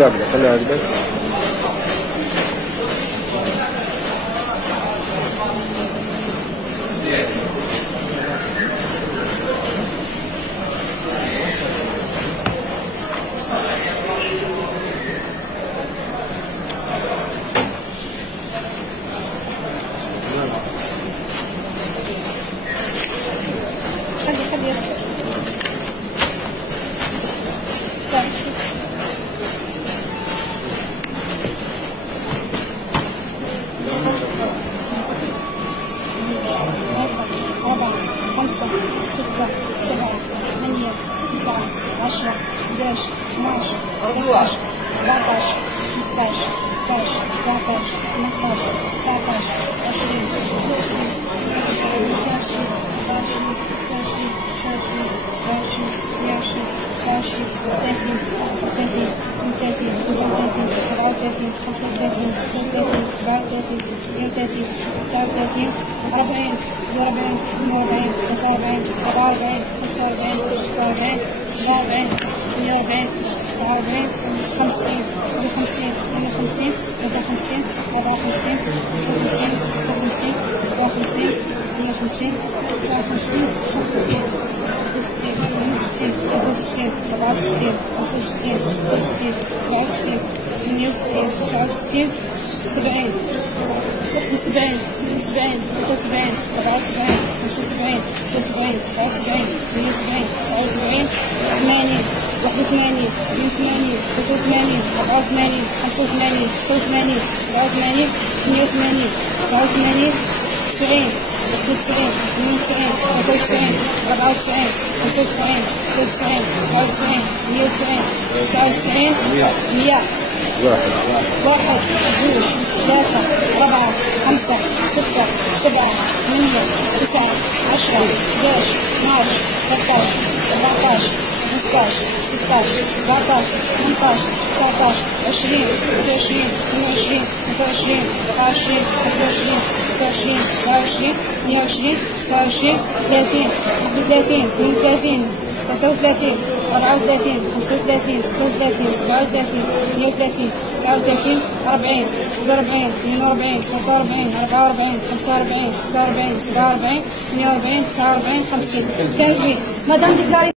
خليها كده خليها كده. خلي يسكت. ساعد شوف. 4 5 6 7 8 9 10 11 12 13 14 15 16 17 18 19 واحد جوج ثلاثة أربعة خمسة ستة سبعة ثمانية تسعة 10 11 12 13 14 15 16 17 18 19 20 21 22 23 24 25 26 27 28 29 30 31 32 33 34 35 36 37 38 39 40 41 42 43 44 45 46 47 48 49 50. 15 مدام ديكلاري